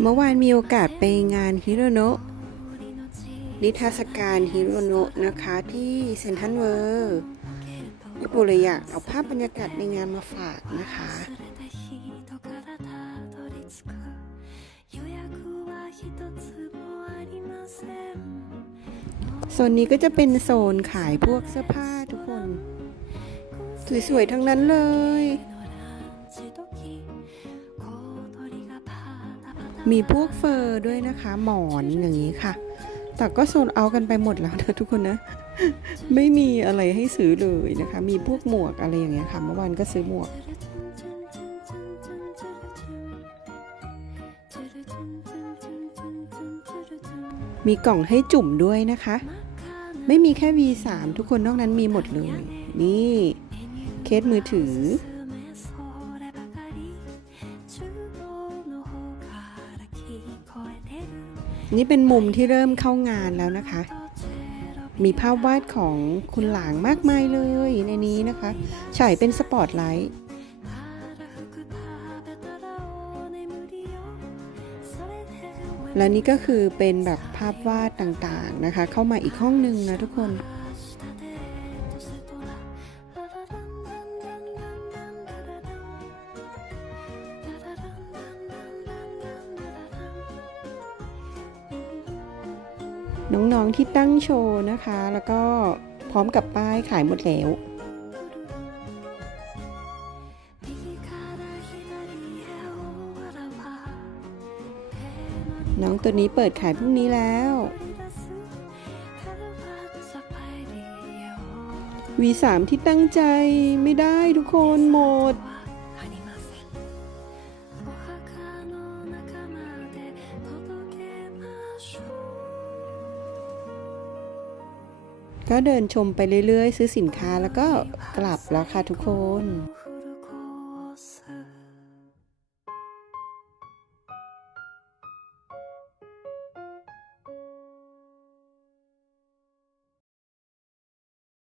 เมื่อวานมีโอกาสไปงานฮิโรโนะนิทรรศการฮิโรโนะนะคะที่เซนทรัลเวิร์ญี่ปุ่นเลยอยากเอาภาพบรรยากาศในงานมาฝากนะคะ โซนนี้ก็จะเป็นโซนขายพวกเสื้อผ้าทุกคน สวยๆ ทั้งนั้นเลย มีพวกเฟอร์ด้วยนะคะ หมอนอย่างนี้ค่ะ แต่ก็โซนเอากันไปหมดแล้วนะทุกคนนะ ไม่มีอะไรให้ซื้อเลยนะคะ มีพวกหมวกอะไรอย่างเงี้ยค่ะ เมื่อวานก็ซื้อหมวกมีกล่องให้จุ่มด้วยนะคะ ไม่มีแค่ V3 ทุกคนนอกนั้นมีหมดเลย นี่ เคสมือถือ นี่เป็นมุมที่เริ่มเข้างานแล้วนะคะ มีภาพวาดของคุณหลางมากมายเลยในนี้นะคะฉายเป็นสปอตไลท์และนี่ก็คือเป็นแบบภาพวาดต่างๆนะคะ เข้ามาอีกห้องหนึ่งนะทุกคน น้องๆที่ตั้งโชว์นะคะ แล้วก็พร้อมกับป้ายขายหมดแล้วน้องตัวนี้เปิดขายพรุ่งนี้แล้ว V3 ที่ตั้งใจไม่ได้ทุกคนหมด ก็เดินชมไปเรื่อยๆ ซื้อสินค้าแล้วก็กลับแล้วค่ะทุกคน「